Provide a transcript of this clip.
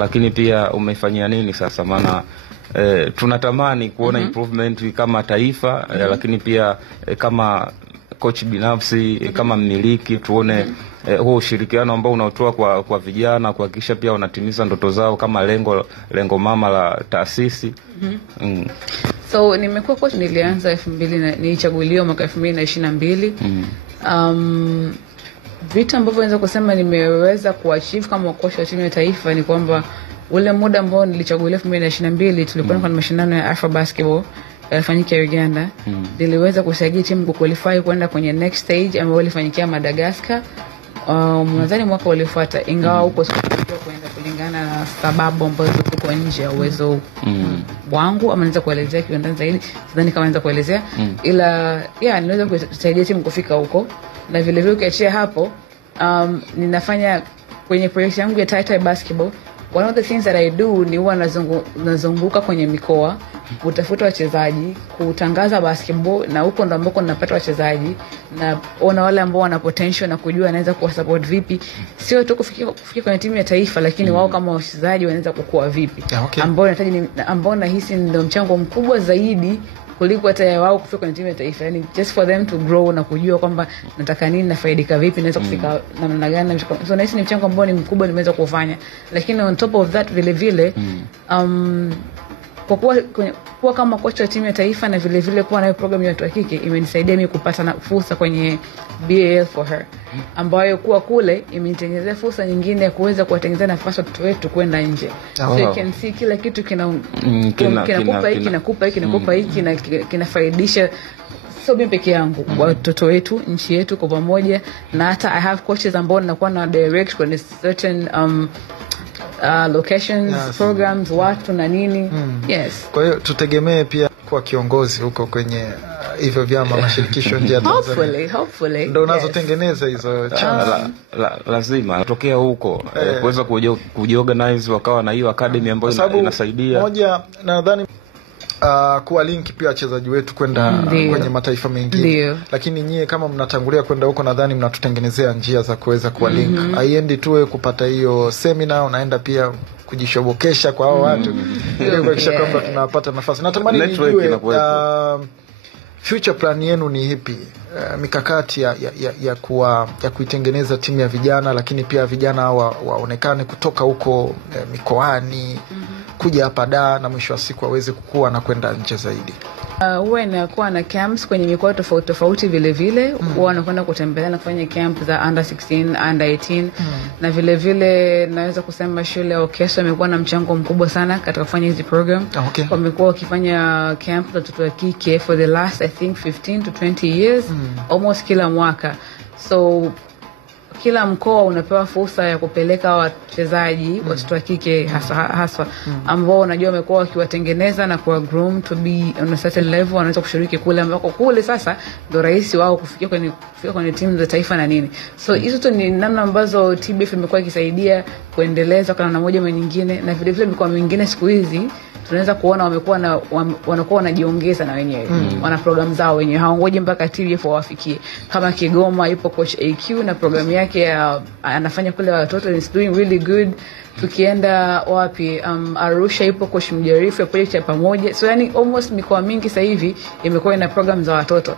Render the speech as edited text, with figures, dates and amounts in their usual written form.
lakini pia umefanyia nini sasa? Maana tunatamani kuona improvement kama taifa, lakini pia kama coach binafsi, kama mmiliki tuone huo ushirikiano ambao unaotoa kwa vijana kuhakikisha pia wanatimiza ndoto zao kama lengo mama la taasisi. So nimekuwa coach, nilianza 2000 nilichaguliwa mwaka 2022. Vitu ambavyo naweza kusema nimeweza kuachieve kama coach wa timu ya taifa ni kwamba ule muda ambao nilichaguliwa 2022 tulikuwa na mashindano ya Afro Basketball yalifanyika Uganda. Niliweza kusaidia timu kuqualify kwenda kwenye next stage ambayo ilifanyikia Madagascar nadhani mwaka uliofuata, ingawa huko sikufanikiwa kwenda kulingana na sababu ambazo ziko nje ya uwezo wangu, ama naweza kuelezea kiundani zaidi, sidhani kama naweza kuelezea, ila niliweza kusaidia timu kufika huko. Na vile vile ukiachia hapo, ninafanya kwenye project yangu ya Title Basketball, one of the things that I do ni huwa nazunguka kwenye mikoa kutafuta wachezaji, kutangaza basketball, na huko ndo ambako ninapata wachezaji na ona wale ambao wana potential na kujua anaweza kuwa support vipi, sio tu kufikia kwenye timu ya taifa, lakini wao kama wachezaji wanaweza kukua vipi, ambao nahisi ndio mchango mkubwa zaidi kuliko hata wao kufika kwenye timu ya taifa. Yani just for them to grow na kujua kwamba nataka nini, nafaidika vipi, naweza kufika namna gani. So nahisi ni mchango ambao ni mkubwa nimeweza kufanya. Lakini on top of that vile vile kwa kuwa kama coach wa timu ya taifa na vile vile kuwa na program ya watu wa kike imenisaidia mimi kupata fursa kwenye BAL for her, ambayo kuwa kule imenitengenezea fursa nyingine ya kuweza kuwatengenezea nafasi watoto wetu kwenda nje. So you can see kila kitu kinakupa hiki na kinafaidisha sio mimi peke yangu, watoto wetu, nchi yetu kwa pamoja. Na hata I have coaches ambao nakuwa na direct kwenye certain locations, programs, watu na nini. Yes. Kwa hiyo tutegemee pia kwa kiongozi huko kwenye hivyo vyama mashirikisho nje ya Tanzania. Hopefully. Ndio unazotengeneza hizo channel. Lazima natokea huko kuweza kujiorganize wakawa na hiyo academy ambayo inasaidia. Moja nadhani kuwa link pia wachezaji wetu kwenda kwenye mataifa mengine. Lakini nyie kama mnatangulia kwenda huko, nadhani mnatutengenezea njia za kuweza kuwa link. Haiendi tu kupata hiyo seminar, unaenda pia kujishobokesha kwa hao watu ili kuhakikisha kwamba tunapata nafasi. Natamani nijue future plan yenu ni ipi, mikakati ya kuitengeneza timu ya vijana, lakini pia vijana hawa waonekane kutoka huko mikoani kuja hapa Dar na mwisho wa siku waweze kukua na kwenda nje zaidi. Huwa inakuwa na camps kwenye mikoa tofauti vile vile. Huwa wanakwenda kutembelea na kufanya camp za under 16, under 18. Na vile vile naweza kusema shule ya Okeso imekuwa na mchango mkubwa sana katika kufanya hizi program. Wamekuwa wakifanya camp za watoto wa kike for the last I think 15 to 20 years, almost kila mwaka. So kila mkoa unapewa fursa ya kupeleka wachezaji watoto wa kike hasa ambao unajua wamekuwa wakiwatengeneza na kuwa groom to be on a certain level, wanaweza kushiriki kule ambako kule sasa ndio rahisi wao kufikia kwenye timu za taifa na nini. So hizo tu ni namna ambazo TBF imekuwa ikisaidia kuendeleza kwa namna moja au nyingine. Na vile vile mikoa mingine siku hizi tunaweza kuona wanakuwa wanajiongeza na wenyewe. Wana program zao wenyewe, hawangoji mpaka TBF wafikie. Kama Kigoma ipo coach AQ na program yake anafanya kule watoto, is doing really good. Tukienda wapi, Arusha ipo coach Mjarifu ya project ya pamoja. So yani almost mikoa mingi sasa hivi imekuwa ina program za watoto.